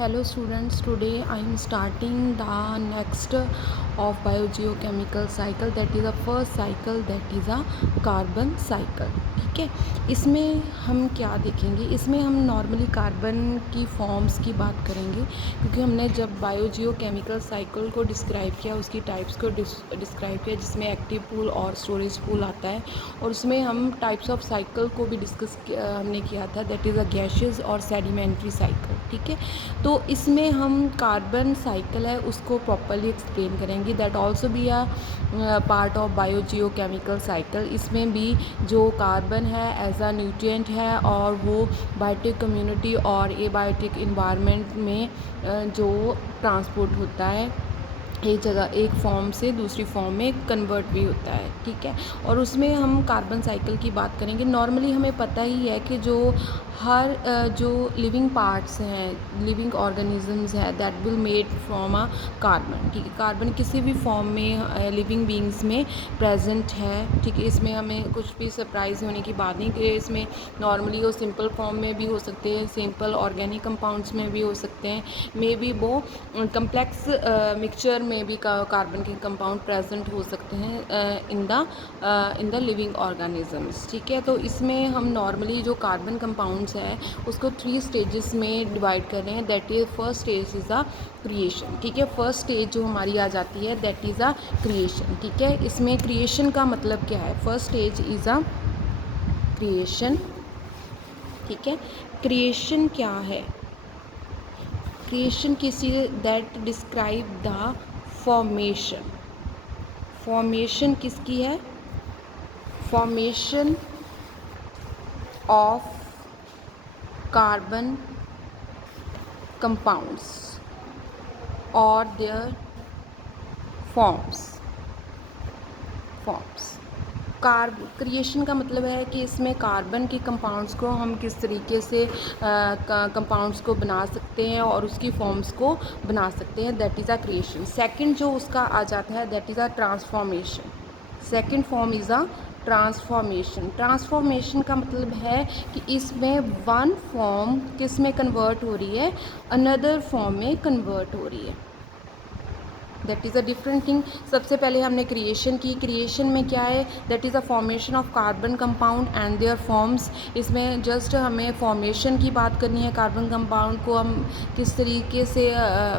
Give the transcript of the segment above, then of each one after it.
Hello students, today I am starting the next of biogeochemical cycle, that is the first cycle, that is a carbon cycle. ठीक है, इसमें हम क्या देखेंगे, इसमें हम नॉर्मली कार्बन की फॉर्म्स की बात करेंगे, क्योंकि हमने जब बायोजियोकेमिकल साइकिल को डिस्क्राइब किया, उसकी टाइप्स को डिस्क्राइब किया, जिसमें एक्टिव पूल और स्टोरेज पूल आता है, और उसमें हम टाइप्स ऑफ साइकिल को भी डिस्कस हमने किया था, दैट इज़ अ गैसेस और सेडिमेंट्री साइकिल. ठीक है, तो इसमें हम कार्बन साइकिल है उसको प्रॉपरली एक्सप्लेन करेंगे, that also be a part of biogeochemical cycle. इसमें भी जो कार्बन है एज अ न्यूट्रिएंट है, और वो बायोटिक कम्युनिटी और एबायोटिक इन्वायरमेंट में जो ट्रांसपोर्ट होता है, एक जगह एक फॉर्म से दूसरी फॉर्म में कन्वर्ट भी होता है. ठीक है, और उसमें हम कार्बन साइकिल की बात करेंगे. नॉर्मली हमें पता ही है कि जो हर जो लिविंग पार्ट्स हैं, लिविंग ऑर्गेनिजम्स हैं, that will made from a carbon. ठीक है, कार्बन किसी भी फॉर्म में लिविंग बींग्स में प्रेजेंट है. ठीक है, इसमें हमें कुछ भी सरप्राइज होने की बात नहीं कि इसमें नॉर्मली वो सिंपल फॉर्म में भी हो सकते हैं, सिंपल ऑर्गेनिक कंपाउंड्स में भी हो सकते हैं, मे बी वो कम्प्लेक्स मिक्सचर में भी कार्बन के कंपाउंड प्रेजेंट हो सकते हैं इन द लिविंग ऑर्गेनिजम्स. ठीक है, तो इसमें हम नॉर्मली जो कार्बन कंपाउंड्स है उसको 3 स्टेजेस में डिवाइड कर रहे हैं. That is first stage is a creation. ठीक है, फर्स्ट स्टेज जो हमारी आ जाती है दैट इज़ अ क्रिएशन. ठीक है, इसमें क्रिएशन का मतलब क्या है? First stage is a creation. ठीक है, क्रिएशन क्या है? क्रिएशन किसी that describe the formation. Formation किसकी है? फॉर्मेशन ऑफ कार्बन कंपाउंड्स और देयर फॉर्म्स. क्रिएशन का मतलब है कि इसमें कार्बन के कंपाउंड्स को हम किस तरीके से कंपाउंड्स को बना सकते हैं और उसकी फॉर्म्स को बना सकते हैं, that is a creation. Second जो उसका आ जाता है that is a transformation. Second form is a transformation. Transformation का मतलब है कि इसमें वन फॉर्म किस में कन्वर्ट हो रही है? अनदर फॉर्म में कन्वर्ट हो रही है. That is a different thing. सबसे पहले हमने क्रिएशन की. क्रिएशन में क्या है? That is a formation of carbon compound and their forms. इसमें जस्ट हमें फॉर्मेशन की बात करनी है. कार्बन कंपाउंड को हम किस तरीके से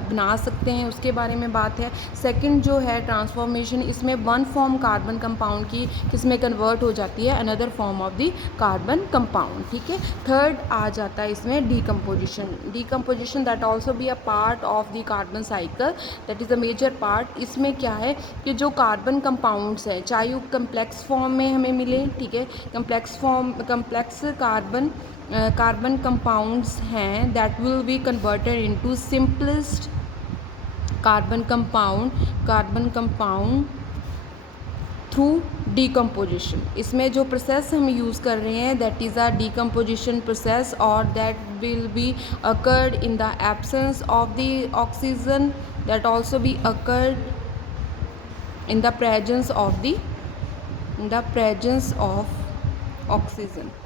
बना सकते हैं उसके बारे में बात है. सेकंड जो है ट्रांसफॉर्मेशन, इसमें वन फॉर्म कार्बन कंपाउंड की किस में कन्वर्ट हो जाती है? Another form of the carbon compound. ठीक है, थर्ड आ जाता है इसमें decomposition. Decomposition that also be a part of the carbon cycle, that is a major part. इसमें क्या है कि जो कार्बन कंपाउंड्स हैं, चाहे वो कम्प्लेक्स फॉर्म में हमें मिले, ठीक है, कम्प्लेक्स कार्बन कंपाउंड्स हैं, that will be converted into simplest carbon compound through decomposition. इसमें जो प्रोसेस हम यूज़ कर रहे हैं that is a decomposition process, और that will be occurred in the absence of the oxygen, that also be occurred in the presence of oxygen.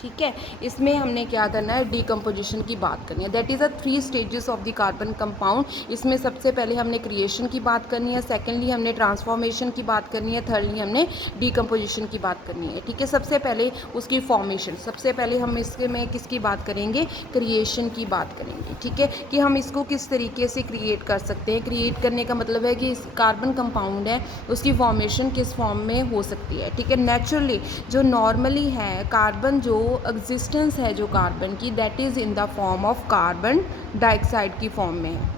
ठीक है, इसमें हमने क्या करना है? डीकम्पोजिशन की बात करनी है. That is a 3 stages of the carbon compound. इसमें सबसे पहले हमने क्रिएशन की बात करनी है, सेकेंडली हमने ट्रांसफॉर्मेशन की बात करनी है, थर्डली हमने डीकम्पोजिशन की बात करनी है. ठीक है, सबसे पहले उसकी फॉर्मेशन. सबसे पहले हम इसके में किसकी बात करेंगे? क्रिएशन की बात करेंगे. ठीक है, कि हम इसको किस तरीके से क्रिएट कर सकते हैं. क्रिएट करने का मतलब है कि कार्बन कंपाउंड है उसकी फॉर्मेशन किस फॉर्म में हो सकती है. ठीक है, नेचुरली जो नॉर्मली है कार्बन, जो एग्जिस्टेंस है जो कार्बन की, that is in the form of carbon dioxide की फॉर्म में है.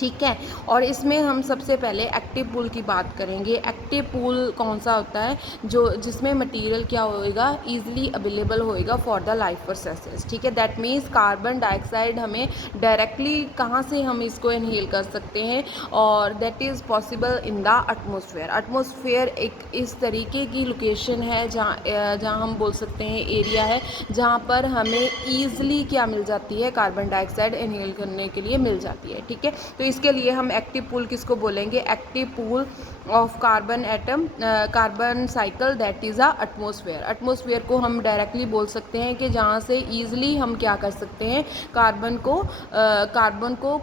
ठीक है, और इसमें हम सबसे पहले एक्टिव पूल की बात करेंगे. एक्टिव पूल कौन सा होता है? जो जिसमें मटेरियल क्या होएगा? ईजिली अवेलेबल होएगा फॉर द लाइफ प्रोसेसेस. ठीक है, दैट मीन्स कार्बन डाइऑक्साइड हमें डायरेक्टली कहाँ से हम इसको इनहेल कर सकते हैं, और that is possible in the atmosphere. Atmosphere एक इस तरीके की लोकेशन है जहाँ हम बोल सकते हैं एरिया है जहाँ पर हमें ईजिली क्या मिल जाती है? कार्बन डाइऑक्साइड इनहेल करने के लिए मिल जाती है. ठीक है, तो तो इसके लिए हम एक्टिव पूल किसको बोलेंगे, active pool of carbon atom carbon cycle that is a atmosphere. Atmosphere को हम डायरेक्टली बोल सकते हैं कि जहाँ से ईजिली हम क्या कर सकते हैं, कार्बन को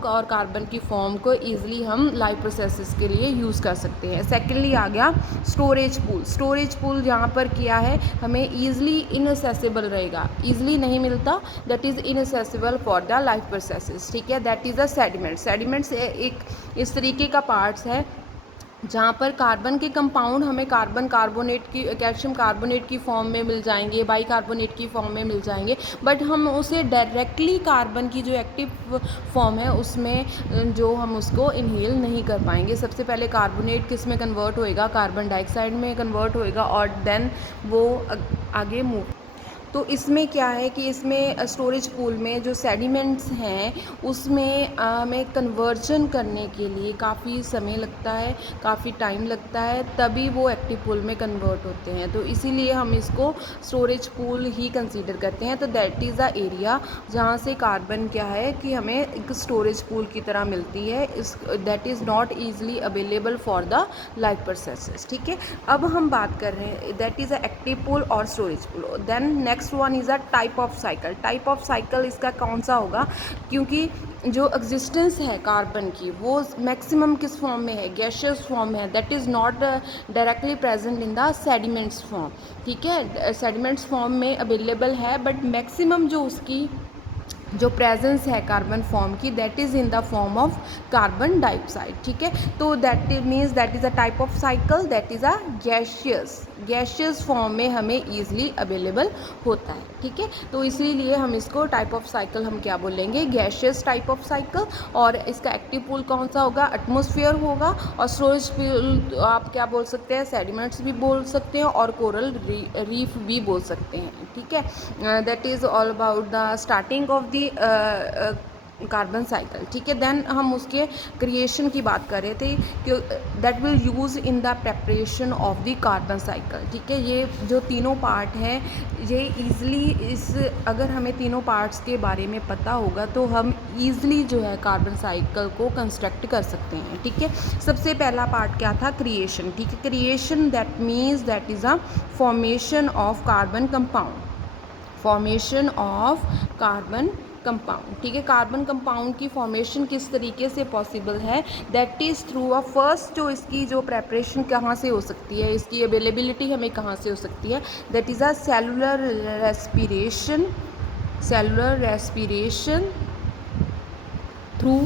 और कार्बन की फॉर्म को ईजिली हम लाइफ प्रोसेसेस के लिए यूज़ कर सकते हैं। सेकेंडली आ गया स्टोरेज पूल। स्टोरेज पूल जहाँ पर किया है हमें ईजिली इनएसेसिबल रहेगा, ईजिली नहीं मिलता, that is इनएसेसिबल for the life processes, ठीक है। That is a sediment. Sediments एक इस तरीके का पार्ट्स है जहाँ पर कार्बन के कंपाउंड हमें कार्बन कार्बोनेट की कैल्शियम कार्बोनेट की फॉर्म में मिल जाएंगे, बाइकार्बोनेट की फॉर्म में मिल जाएंगे, बट हम उसे डायरेक्टली कार्बन की जो एक्टिव फॉर्म है उसमें जो हम उसको इनहेल नहीं कर पाएंगे। सबसे पहले कार्बोनेट किस में कन्वर्ट होएगा, कार्बन डाइऑक्साइड में कन्वर्ट होएगा और देन वो आगे मूव। तो इसमें क्या है कि इसमें स्टोरेज पूल में जो सेडिमेंट्स हैं उसमें हमें कन्वर्जन करने के लिए काफ़ी समय लगता है, काफ़ी टाइम लगता है, तभी वो एक्टिव पूल में कन्वर्ट होते हैं। तो इसीलिए हम इसको स्टोरेज पूल ही कंसीडर करते हैं। तो दैट इज़ द एरिया जहाँ से कार्बन क्या है कि हमें एक स्टोरेज पूल की तरह मिलती है, इस that is not easily available for the life processes, ठीक है। अब हम बात कर रहे हैं that is a active pool और storage pool. Then next one is a type of cycle. Type of cycle इसका कौन सा होगा, क्योंकि जो एग्जिस्टेंस है कार्बन की वो मैक्सिमम किस फॉर्म में है, गैशियस फॉर्म है, that is not directly present in the sediments form, ठीक है। सेडिमेंट्स फॉर्म में अवेलेबल है बट मैक्सिमम जो उसकी जो प्रेजेंस है कार्बन फॉर्म की that is in the form of carbon dioxide, ठीक है। तो that means that is a type of cycle that is a gaseous form में हमें ईजिली अवेलेबल होता है, ठीक है। तो इसीलिए हम इसको टाइप ऑफ साइकिल हम क्या बोलेंगे, गैशियस टाइप ऑफ साइकिल। और इसका एक्टिव पूल कौन सा होगा, एटमॉस्फेयर होगा। और स्टोरेज पूल आप क्या बोल सकते हैं, सेडिमेंट्स भी बोल सकते हैं और कोरल रीफ भी बोल सकते हैं, ठीक है। That is all about the starting of the carbon cycle, ठीक है। देन हम उसके क्रिएशन की बात कर रहे थे कि that will use in the preparation of the carbon cycle, ठीक है। ये जो तीनों पार्ट हैं ये ईज़िली इस अगर हमें तीनों पार्ट्स के बारे में पता होगा तो हम ईज़िली जो है कार्बन साइकिल को कंस्ट्रक्ट कर सकते हैं, ठीक है। सबसे पहला पार्ट क्या था, क्रिएशन, ठीक है। Creation that means that is a formation of carbon compound, formation of carbon compound, ठीक है। कार्बन कंपाउंड की फॉर्मेशन किस तरीके से पॉसिबल है, that is through a first जो इसकी जो प्रेपरेशन कहाँ से हो सकती है, इसकी अवेलेबिलिटी हमें कहाँ से हो सकती है, that is a cellular respiration through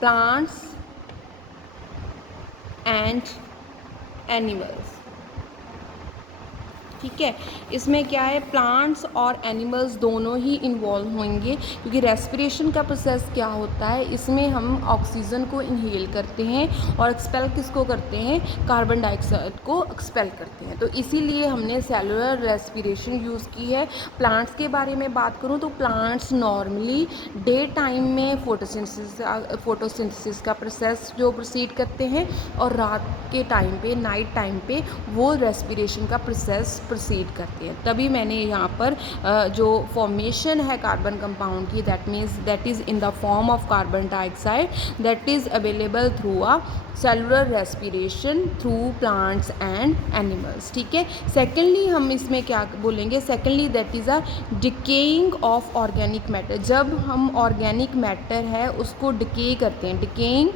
plants and animals, ठीक है। इसमें क्या है, प्लांट्स और एनिमल्स दोनों ही इन्वॉल्व होंगे, क्योंकि रेस्पिरेशन का प्रोसेस क्या होता है, इसमें हम ऑक्सीजन को इनहेल करते हैं और एक्सपेल किसको करते हैं, कार्बन डाइऑक्साइड को एक्सपेल करते हैं। तो इसीलिए हमने सेलुलर रेस्पिरेशन यूज़ की है। प्लांट्स के बारे में बात करूँ तो प्लांट्स नॉर्मली डे टाइम में फोटोसिंथेसिस का प्रोसेस जो प्रोसीड करते हैं और रात के टाइम पे, नाइट टाइम पे वो रेस्पिरेशन का प्रोसेस प्रोसीड करते हैं। तभी मैंने यहाँ पर जो फॉर्मेशन है कार्बन कंपाउंड की that means that is in the form of carbon dioxide that is available through a cellular respiration through plants and animals, ठीक है। सेकेंडली हम इसमें क्या बोलेंगे, secondly that is a decaying of organic matter. जब हम organic matter है उसको डिके करते हैं, डिकेइंग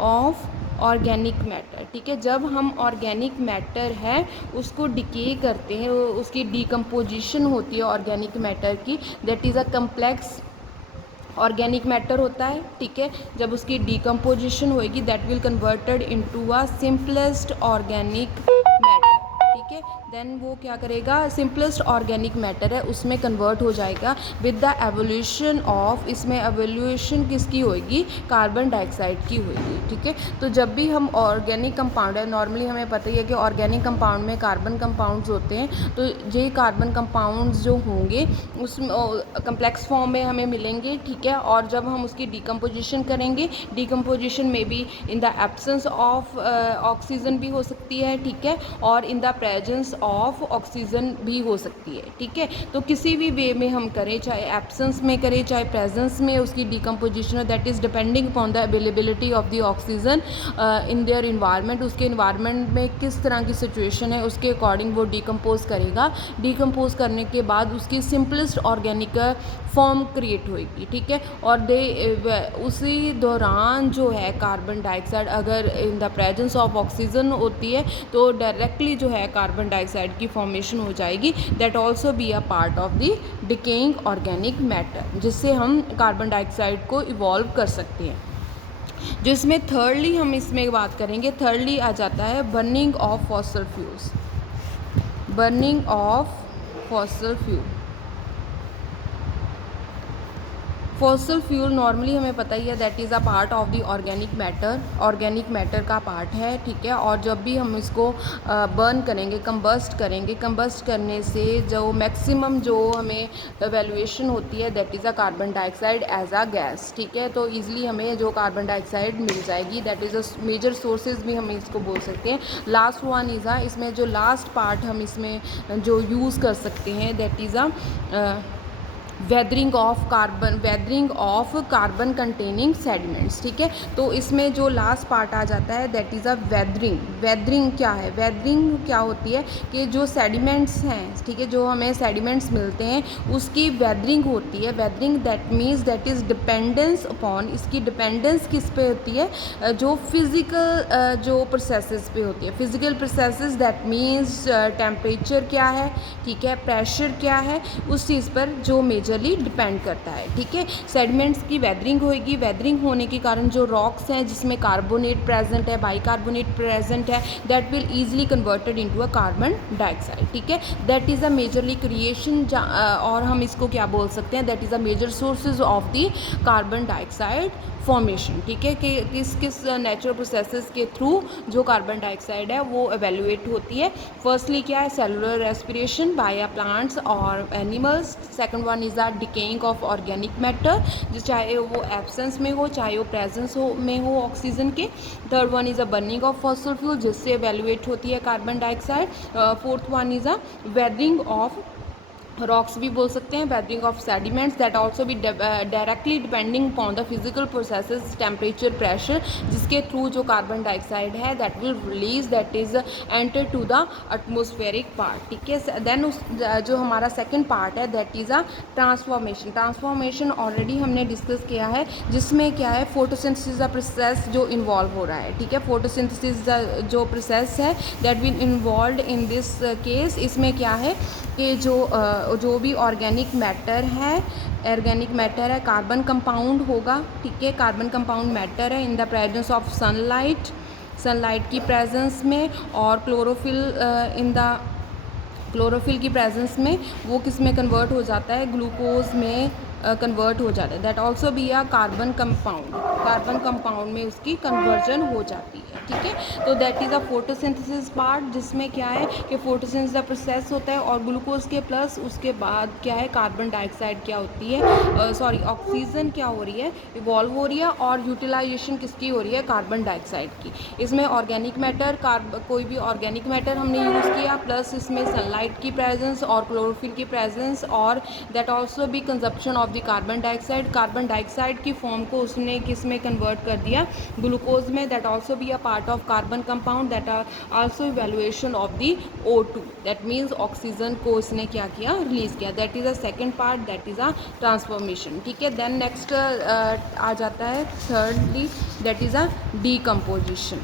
ऑफ ऑर्गेनिक मैटर, ठीक है। जब हम ऑर्गेनिक मैटर है उसको डिके करते हैं, उसकी डिकम्पोजिशन होती है ऑर्गेनिक मैटर की, that is a complex organic matter होता है, ठीक है। जब उसकी डिकम्पोजिशन होएगी that will converted into a simplest organic matter, ठीक है। देन वो क्या करेगा, सिंपलेस्ट ऑर्गेनिक मैटर है उसमें कन्वर्ट हो जाएगा विद द एवोल्यूशन ऑफ, इसमें एवोल्यूशन किसकी होएगी, कार्बन डाइऑक्साइड की होएगी, ठीक है। तो जब भी हम ऑर्गेनिक कंपाउंड है, नॉर्मली हमें पता ही है कि ऑर्गेनिक कंपाउंड में कार्बन कंपाउंड्स होते हैं, तो ये कार्बन कंपाउंड्स जो होंगे उसमें कम्प्लेक्स फॉर्म में हमें मिलेंगे, ठीक है। और जब हम उसकी डिकम्पोजिशन करेंगे, डिकम्पोजिशन में भी इन द एब्सेंस ऑफ ऑक्सीजन भी हो सकती है, ठीक है, और in the presence of oxygen भी हो सकती है, ठीक है। तो किसी भी वे में हम करें, चाहे एब्सेंस में करें चाहे प्रेजेंस में, उसकी decomposition that is depending upon the availability of the oxygen in their environment. उसके इन्वायरमेंट में किस तरह की सिचुएशन है उसके अकॉर्डिंग वो डिकम्पोज करेगा। डिकम्पोज करने के बाद उसकी सिंपलेस्ट ऑर्गेनिक फॉर्म क्रिएट होएगी, ठीक है। और उसी दौरान जो है कार्बन डाइऑक्साइड अगर in the presence of oxygen होती है तो डायरेक्टली जो है कार्बन डाइऑक्साइड की फॉर्मेशन हो जाएगी। That also be a part of the decaying organic matter, जिससे हम कार्बन डाइऑक्साइड को इवॉल्व कर सकते हैं। जो इसमें थर्डली हम इसमें बात करेंगे, थर्डली आ जाता है burning of fossil fuels. Burning of fossil fuel, fossil fuel normally हमें पता ही है that is a part of the organic matter, organic matter का पार्ट है, ठीक है। और जब भी हम इसको बर्न करेंगे, कंबस्ट करेंगे, कंबस्ट करने से जो मैक्सिमम जो हमें वैल्यूएशन होती है that is a carbon dioxide as a gas, ठीक है। तो ईजिली हमें जो कार्बन डाइऑक्साइड मिल जाएगी, that is a major sources भी हम इसको बोल सकते हैं। लास्ट वन इज़ अ, इसमें जो लास्ट पार्ट हम इसमें जो यूज़ कर सकते हैं that is a weathering of carbon containing sediments, ठीक है। तो इसमें जो लास्ट पार्ट आ जाता है that is a weathering. Weathering क्या है? वेदरिंग क्या होती है कि जो सेडिमेंट्स हैं, ठीक है, जो हमें सेडिमेंट्स मिलते हैं उसकी वेदरिंग होती है। Weathering that means that is dependence upon, इसकी डिपेंडेंस किस पे होती है? जो फिज़िकल जो प्रोसेसेस पे होती है। Physical processes that means temperature क्या है, ठीक है, प्रेशर क्या है, उस चीज़ पर जो मेजरली डिपेंड करता है, ठीक है। सेडिमेंट्स की वेदरिंग होएगी। वेदरिंग होने के कारण जो रॉक्स हैं जिसमें कार्बोनेट प्रेजेंट है, बाइकार्बोनेट प्रेजेंट है, that will easily converted into a carbon dioxide, ठीक है। That is a majorly creation, और हम इसको क्या बोल सकते हैं, that is a major sources of the carbon dioxide formation, ठीक है। कि किस नेचुरल प्रोसेसेस के थ्रू जो कार्बन डाइऑक्साइड है वो एवेल्युएट होती है। फर्स्टली क्या है? सेलुलर रेस्पिरेशन बाय प्लांट्स और animals. Second one is the decaying of organic matter, जो चाहे वो एब्सेंस में हो चाहे वो प्रेजेंस में हो ऑक्सीजन के। Third one is a burning of fossil fuel, जिससे एवेल्युएट होती है carbon dioxide. Fourth one is a weathering of rocks भी बोल सकते हैं, weathering of sediments that also भी directly depending upon the physical processes, temperature, pressure, जिसके through जो कार्बन डाइऑक्साइड है that will release, that is enter to the atmospheric part, ठीक है। देन उस जो हमारा सेकंड पार्ट है that is a transformation. Transformation already हमने डिस्कस किया है, जिसमें क्या है, फोटोसिंथेसिस का प्रोसेस जो इन्वॉल्व हो रहा है, ठीक है। फोटोसिंथेसिस जो प्रोसेस है that will involve in this case. इसमें क्या है कि जो भी ऑर्गेनिक मैटर है कार्बन कंपाउंड होगा, ठीक है। कार्बन कंपाउंड मैटर है in the presence of sunlight की प्रेजेंस में, और क्लोरोफिल की प्रेजेंस में वो किस में कन्वर्ट हो जाता है? ग्लूकोज में कन्वर्ट हो जाता है। That also be a carbon compound में उसकी कन्वर्जन हो जाती है, ठीक है। तो that is a photosynthesis part, जिसमें क्या है कि फोटोसिंथेसिस का प्रोसेस होता है, और ग्लूकोज के प्लस उसके बाद क्या है, कार्बन डाइऑक्साइड क्या होती है, ऑक्सीजन क्या हो रही है, इवॉल्व हो रही है, और यूटिलाइजेशन किसकी हो रही है? कार्बन डाइऑक्साइड की। इसमें ऑर्गेनिक मैटर, कोई भी ऑर्गेनिक मैटर हमने यूज़ किया, प्लस इसमें सनलाइट की प्रेजेंस और क्लोरोफिल की प्रेजेंस, और दैट ऑल्सो भी consumption of the carbon dioxide की फॉर्म को उसने किस में कन्वर्ट कर दिया? ग्लूकोज में। That also be a part of carbon compound, that are also evaluation of the O2, that means oxygen को इसने क्या किया? रिलीज किया। That is a second part, that is a transformation, ठीक है। देन नेक्स्ट आ जाता है thirdly, that is a decomposition.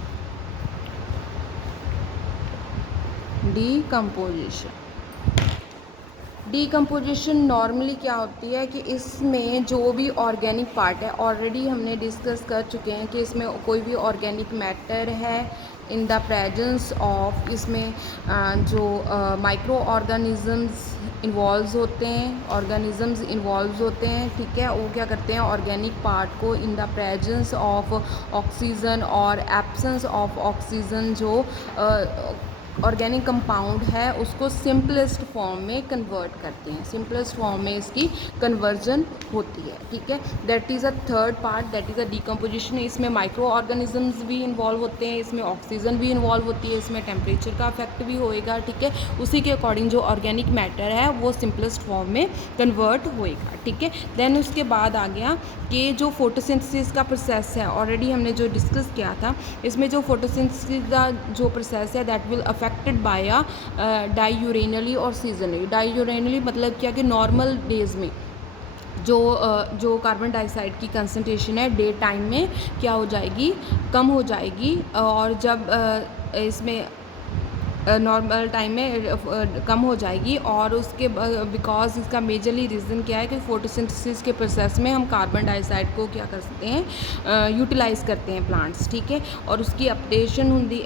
Decomposition normally क्या होती है कि इसमें जो भी ऑर्गेनिक पार्ट है, ऑलरेडी हमने डिस्कस कर चुके हैं कि इसमें कोई भी ऑर्गेनिक मैटर है इन द प्रेजेंस ऑफ, इसमें जो माइक्रो ऑर्गेनिज़म्स इन्वॉल्व होते हैं, ठीक है। वो क्या करते हैं? ऑर्गेनिक पार्ट को in the presence of oxygen और एब्सेंस ऑफ ऑक्सीजन जो ऑर्गेनिक कंपाउंड है उसको सिंपलेस्ट फॉर्म में कन्वर्ट करते हैं, सिंपलेस्ट फॉर्म में इसकी कन्वर्जन होती है, ठीक है। That is a third part, that is a decomposition. इसमें माइक्रो ऑर्गेनिजम्स भी इन्वॉल्व होते हैं, इसमें ऑक्सीजन भी इन्वॉल्व होती है, इसमें टेम्परेचर का इफेक्ट भी होएगा, ठीक है। उसी के अकॉर्डिंग जो ऑर्गेनिक मैटर है वो सिंपलेस्ट फॉर्म में कन्वर्ट होएगा, ठीक है। देन उसके बाद आ गया कि जो फोटोसिंथेसिस का प्रोसेस है, ऑलरेडी हमने जो डिस्कस किया था, इसमें जो फोटोसिंथेसिस का जो प्रोसेस है दैट विल अफेक्टेड बाय डाईयूरेनली और सीजनली। डाईयूरेनली मतलब क्या कि नॉर्मल डेज़ में जो कार्बन डाइऑक्साइड की कंसनट्रेशन है डे टाइम में क्या हो जाएगी, कम हो जाएगी, और जब इसमें नॉर्मल टाइम में कम हो जाएगी, और उसके बिकॉज इसका मेजरली रीज़न क्या है कि फोटोसिंथेसिस के प्रोसेस में हम कार्बन डाइऑक्साइड को क्या कर सकते हैं, यूटिलाइज़ करते हैं प्लांट्स, ठीक है। और उसकी अपटेशन होती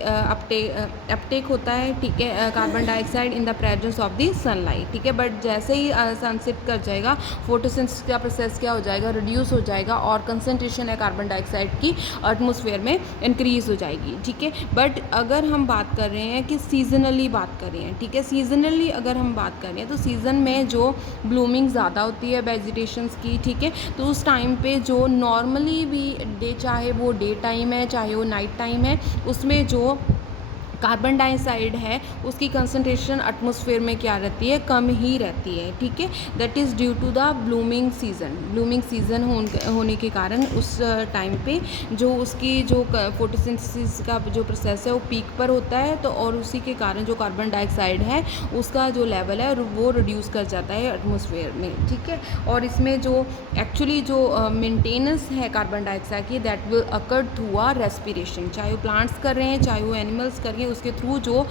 अपटेक होता है, ठीक है, carbon dioxide in the presence of the sunlight, ठीक है। बट जैसे ही सनसेट कर जाएगा फोटोसिंथेसिस का प्रोसेस क्या हो जाएगा, रिड्यूस हो जाएगा, और कंसनट्रेशन है कार्बन डाइऑक्साइड की एटमॉस्फेयर में इंक्रीज़ हो जाएगी, ठीक है। बट अगर हम बात कर रहे हैं कि सीजनली बात कर रहे हैं, ठीक है, सीजनली अगर हम बात कर रहे हैं तो सीज़न में जो ब्लूमिंग ज़्यादा होती है वेजिटेशंस की, ठीक है, तो उस टाइम पे जो नॉर्मली भी डे, चाहे वो डे टाइम है चाहे वो नाइट टाइम है, उसमें जो कार्बन डाइऑक्साइड है उसकी कंसनट्रेशन एटमॉस्फेयर में क्या रहती है, कम ही रहती है, ठीक है। That is due to the blooming season होने के कारण उस टाइम पे जो उसकी जो फोटोसिंथेसिस का जो प्रोसेस है वो पीक पर होता है, तो और उसी के कारण जो कार्बन डाइऑक्साइड है उसका जो लेवल है वो रिड्यूस कर जाता है एटमॉस्फेयर में, ठीक है। और इसमें जो एक्चुअली जो मेंटेनेंस है कार्बन डाइऑक्साइड की that will occur through a respiration, चाहे वो प्लांट्स कर रहे हैं चाहे वो एनिमल्स कर रहे हैं, उसके थ्रू जो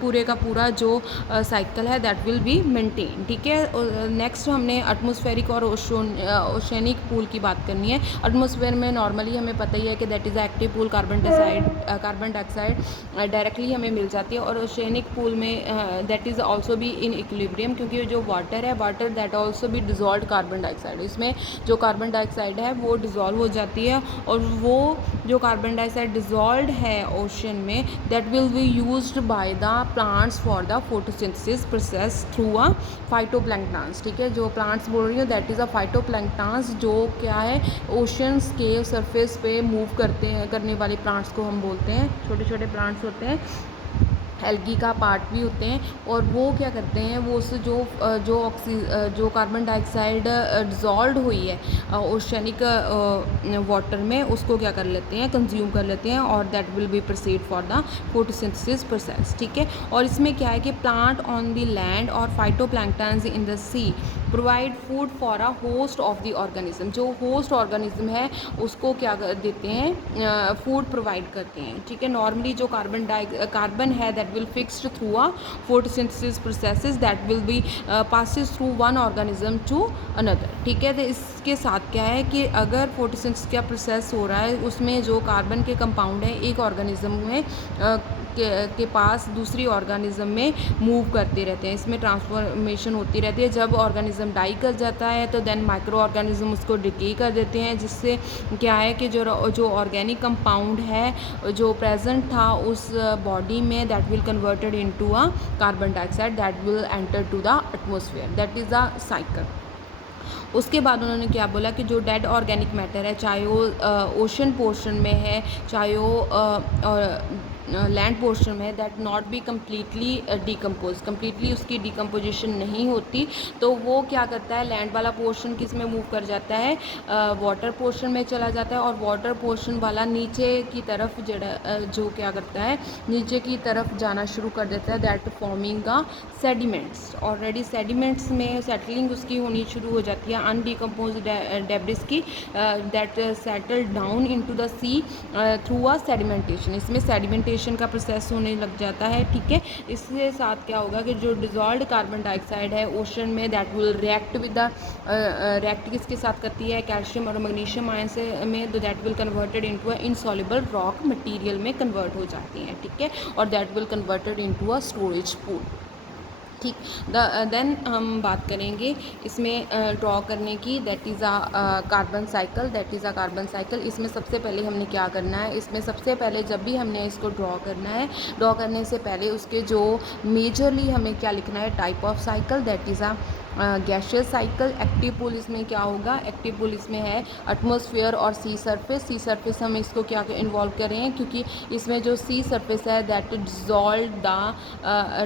पूरे का पूरा जो साइकिल है दैट विल बी मेंटेन, ठीक है। नेक्स्ट हमने एटमॉस्फेरिक और ओशनिक पूल की बात करनी है। एटमॉस्फेयर में नॉर्मली हमें पता ही है कि that is active pool, carbon dioxide directly हमें मिल जाती है, और ओशनिक पूल में दैट इज़ ऑल्सो भी इन इक्विलिब्रियम, क्योंकि जो वाटर है, वाटर दैट ऑल्सो भी डिजॉल्व कार्बन डाइऑक्साइड, इसमें जो कार्बन डाइऑक्साइड है वो डिजॉल्व हो जाती है, और वो जो कार्बन डाइऑक्साइड डिजॉल्व है ओशन में that will be used by the plants for the photosynthesis process through a phytoplanktons, ठीक है। जो प्लांट्स बोल रही हूँ दैट इज़ अ फाइटोप्लैंक्टन्स, जो क्या है ओशंस के सरफेस पे मूव करने वाले प्लांट्स को हम बोलते हैं, छोटे छोटे प्लांट्स होते हैं, एल्गी का पार्ट भी होते हैं, और वो क्या करते हैं, वो उस जो कार्बन डाइऑक्साइड डिज़ोल्व हुई है ओशनिक वाटर में, उसको क्या कर लेते हैं, कंज्यूम कर लेते हैं, और that will be proceed for the photosynthesis process, ठीक है। और इसमें क्या है कि प्लांट ऑन द लैंड और phytoplanktons in the sea provide food for a host of the organism, जो होस्ट ऑर्गेनिज्म है उसको क्या देते हैं, फूड प्रोवाइड करते हैं, ठीक है। नॉर्मली जो कार्बन है that will fixed through a photosynthesis processes that will be passes through one organism to another, ठीक है। तो इसके साथ क्या है कि अगर फोटोसिंथेसिस का प्रोसेस हो रहा है उसमें जो कार्बन के कंपाउंड है एक ऑर्गेनिज्म में के पास दूसरी ऑर्गेनिज्म में मूव करते रहते हैं, इसमें ट्रांसफॉर्मेशन होती रहती है। जब ऑर्गेनिज्म डाई कर जाता है तो देन माइक्रो ऑर्गेनिज्म उसको डिके कर देते हैं, जिससे क्या है कि जो ऑर्गेनिक कंपाउंड है जो प्रेजेंट था उस बॉडी में that will converted into a carbon dioxide that will enter to the atmosphere, that is the cycle. उसके बाद उन्होंने क्या बोला कि जो डेड ऑर्गेनिक मैटर है, चाहे वो ओशन पोर्शन में है चाहे वो लैंड पोर्शन में है, that not be completely decompose, completely उसकी डिकम्पोजिशन नहीं होती, तो वो क्या करता है, लैंड वाला पोर्शन किस में मूव कर जाता है, वाटर पोर्शन में चला जाता है, और वाटर पोर्शन वाला नीचे की तरफ जो क्या करता है, नीचे की तरफ जाना शुरू कर देता है, दैट फॉर्मिंग का सेडिमेंट्स। ऑलरेडी सेडिमेंट्स में सेटलिंग उसकी होनी शुरू हो जाती है, अनडिकम्पोज डेब्रिस की, that settle down into the sea through a sedimentation, इसमें सेडिमेंटेशन का प्रोसेस होने लग जाता है, ठीक है। इसके साथ क्या होगा कि जो डिजॉल्व्ड कार्बन डाइऑक्साइड है ओशन में that will react with the react किसके साथ करती है, कैल्शियम और मैग्नीशियम आयन से में, तो that will converted into a insoluble rock material में कन्वर्ट हो जाती हैं, ठीक है, और that will converted into a storage pool. ठीक। देन हम बात करेंगे इसमें ड्रॉ करने की, that is a carbon cycle, that is a carbon cycle. इसमें सबसे पहले हमने क्या करना है, इसमें सबसे पहले जब भी हमने इसको ड्रॉ करना है, ड्रॉ करने से पहले उसके जो मेजरली हमें क्या लिखना है, type of cycle, that is a gaseous cycle. Active pool इसमें क्या होगा, एक्टिव पूल इसमें है एटमॉस्फेयर और सी सरफेस। सी सरफेस हम इसको क्या इन्वॉल्व कर रहे हैं, क्योंकि इसमें जो सी सरफेस है that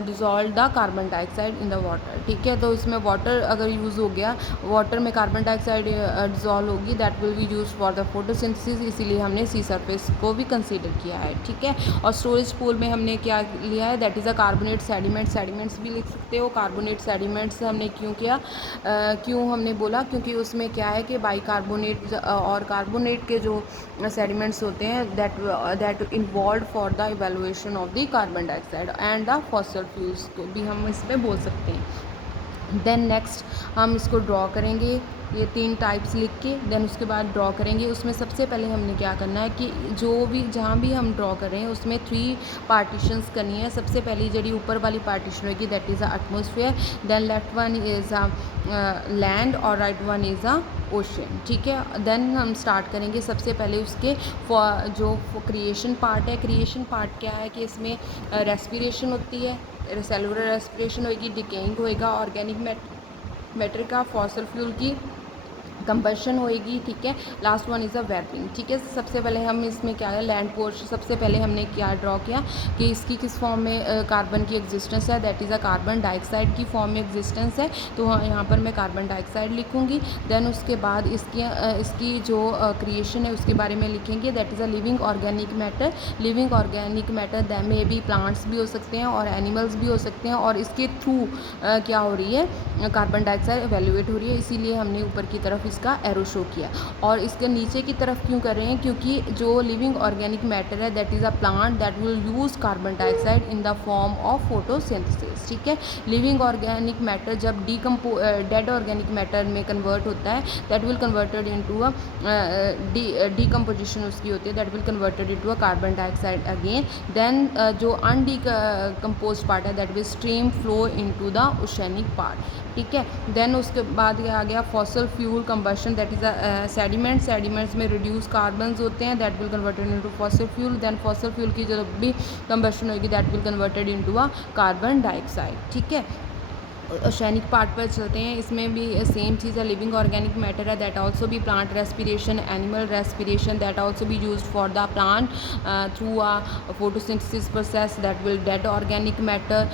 dissolve the carbon dioxide in the water. ठीक है, तो इसमें वाटर अगर यूज़ हो गया, वाटर में कार्बन डाइऑक्साइड डिज़ोल्व होगी, that will B use for the photosynthesis, इसीलिए हमने सी सरफेस को भी कंसीडर किया है। ठीक है, और स्टोरेज पूल में हमने क्या लिया है, that is a carbonate sediment. Sediments भी लिख सकते हो। कार्बोनेट सेडिमेंट्स हमने क्यों किया, क्यों हमने बोला, क्योंकि उसमें क्या है कि बाइकार्बोनेट और कार्बोनेट के जो सेडिमेंट्स होते हैं that involve for the evaluation of the carbon dioxide and the fossil fuels को भी हम इसमें बोल सकते हैं। देन नेक्स्ट हम इसको ड्रॉ करेंगे, ये 3 टाइप्स लिख के देन उसके बाद ड्रॉ करेंगे। उसमें सबसे पहले हमने क्या करना है कि जो भी जहाँ भी हम ड्रॉ कर रहे हैं उसमें 3 पार्टीशंस करनी है। सबसे पहली जड़ी ऊपर वाली पार्टीशन होगी, that is a atmosphere, then left one is a land और right one is a ocean. ठीक है, देन हम स्टार्ट करेंगे। सबसे पहले उसके जो क्रिएशन पार्ट है, क्रिएशन पार्ट क्या है कि इसमें रेस्पिरेशन होती है, सेलुलर रेस्पिरेशन होगी, डिकेइंग होएगा, ऑर्गेनिक मैटर का, फॉसल फ्यूल की कंबशन होएगी। ठीक है, last one is a vaping. ठीक है, सबसे पहले हम इसमें क्या है, लैंड पोर्शन सबसे पहले हमने क्या ड्रॉ किया कि इसकी किस फॉर्म में कार्बन की एग्जिस्टेंस है, that is a carbon dioxide की फॉर्म में एग्जिस्टेंस है, तो यहाँ पर मैं कार्बन डाइऑक्साइड लिखूँगी। देन उसके बाद इसकी जो क्रिएशन है उसके बारे में लिखेंगे, that is a living organic matter. Living organic matter that में भी प्लांट्स भी हो सकते हैं और एनिमल्स भी हो सकते हैं, और इसके थ्रू क्या हो रही है, कार्बन डाइऑक्साइड एवेल्यूएट हो रही है, इसीलिए हमने ऊपर की तरफ इसका एरो शो किया। और इसके नीचे की तरफ क्यों कर रहे हैं, क्योंकि जो लिविंग ऑर्गेनिक मैटर है that is a plant that will use carbon dioxide in the form of photosynthesis. ठीक है, लिविंग ऑर्गेनिक मैटर जब डेड ऑर्गेनिक मैटर में कन्वर्ट होता है, that will converted into a decomposition उसकी होती है, that will converted into a carbon dioxide again. Then जो अनडीकम्पोज पार्ट है that will stream flow into the oceanic part. ठीक है, देन उसके बाद ये आ गया fossil fuel combustion, that is a sediment. Sediments में रिड्यूस कार्बन्स होते हैं, that will converted into fossil fuel. Then fossil fuel की जब भी कंबशन होगी that will converted into a carbon dioxide. ठीक है, ओशनिक पार्ट पर चलते हैं। इसमें भी सेम चीज़ है, लिविंग ऑर्गेनिक मैटर है दैट आल्सो भी plant respiration, animal respiration, that also भी used for the plant through a photosynthesis process, that will dead organic matter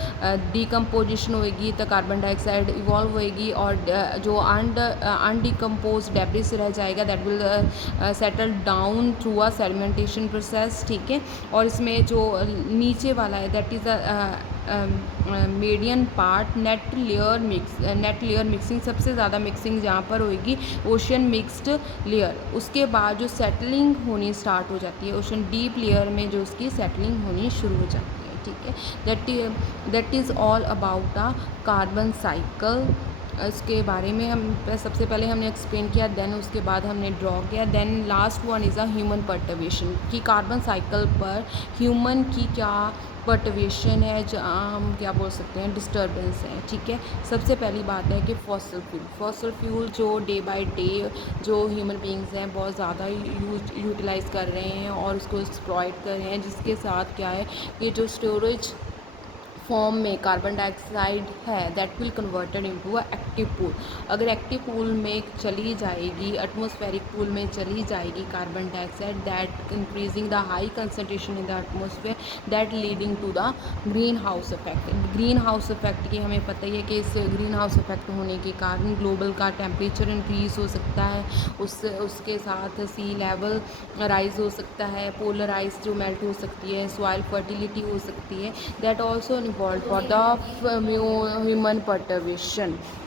decomposition होएगी तो कार्बन डाइऑक्साइड इवॉल्व होएगी, और जो अनडीकम्पोज डेब्रिस रह जाएगा that will settle down through a sedimentation process. ठीक है, और इसमें जो नीचे वाला है that is median part net layer mixing, सबसे ज़्यादा मिक्सिंग जहाँ पर होएगी ओशन मिक्स्ड लेयर। उसके बाद जो सेटलिंग होनी स्टार्ट हो जाती है ओशन डीप लेयर में, जो उसकी सेटलिंग होनी शुरू हो जाती है। ठीक है, that is all about the carbon cycle. इसके बारे में हम सबसे पहले हमने एक्सप्लेन किया, देन उसके बाद हमने ड्रॉ किया। Then last one is a human perturbation, कि कार्बन साइकिल पर ह्यूमन की क्या पर्टर्वेशन है, हम क्या बोल सकते हैं, डिस्टर्बेंस है। ठीक है, सबसे पहली बात है कि फॉसल फ्यूल जो डे बाय डे जो ह्यूमन बींग्स हैं बहुत ज़्यादा यूटिलाइज़ कर रहे हैं और उसको एक्सप्लॉइट कर रहे हैं, जिसके साथ क्या है कि जो स्टोरेज फॉर्म में कार्बन डाइऑक्साइड है that will converted into a active pool. अगर एक्टिव पूल में चली जाएगी, एटमॉस्फेरिक पूल में चली जाएगी carbon dioxide, that increasing the high concentration in the atmosphere, that leading to the green house effect. Green house effect की हमें पता ही है कि इस ग्रीन हाउस इफेक्ट होने के कारण ग्लोबल का टेम्परेचर इंक्रीज हो सकता है, उसके साथ सी लेवल राइज हो सकता है, पोलर आइस जो मेल्ट हो सकती है, सॉइल फर्टिलिटी हो सकती है, that also involve for the human perturbation.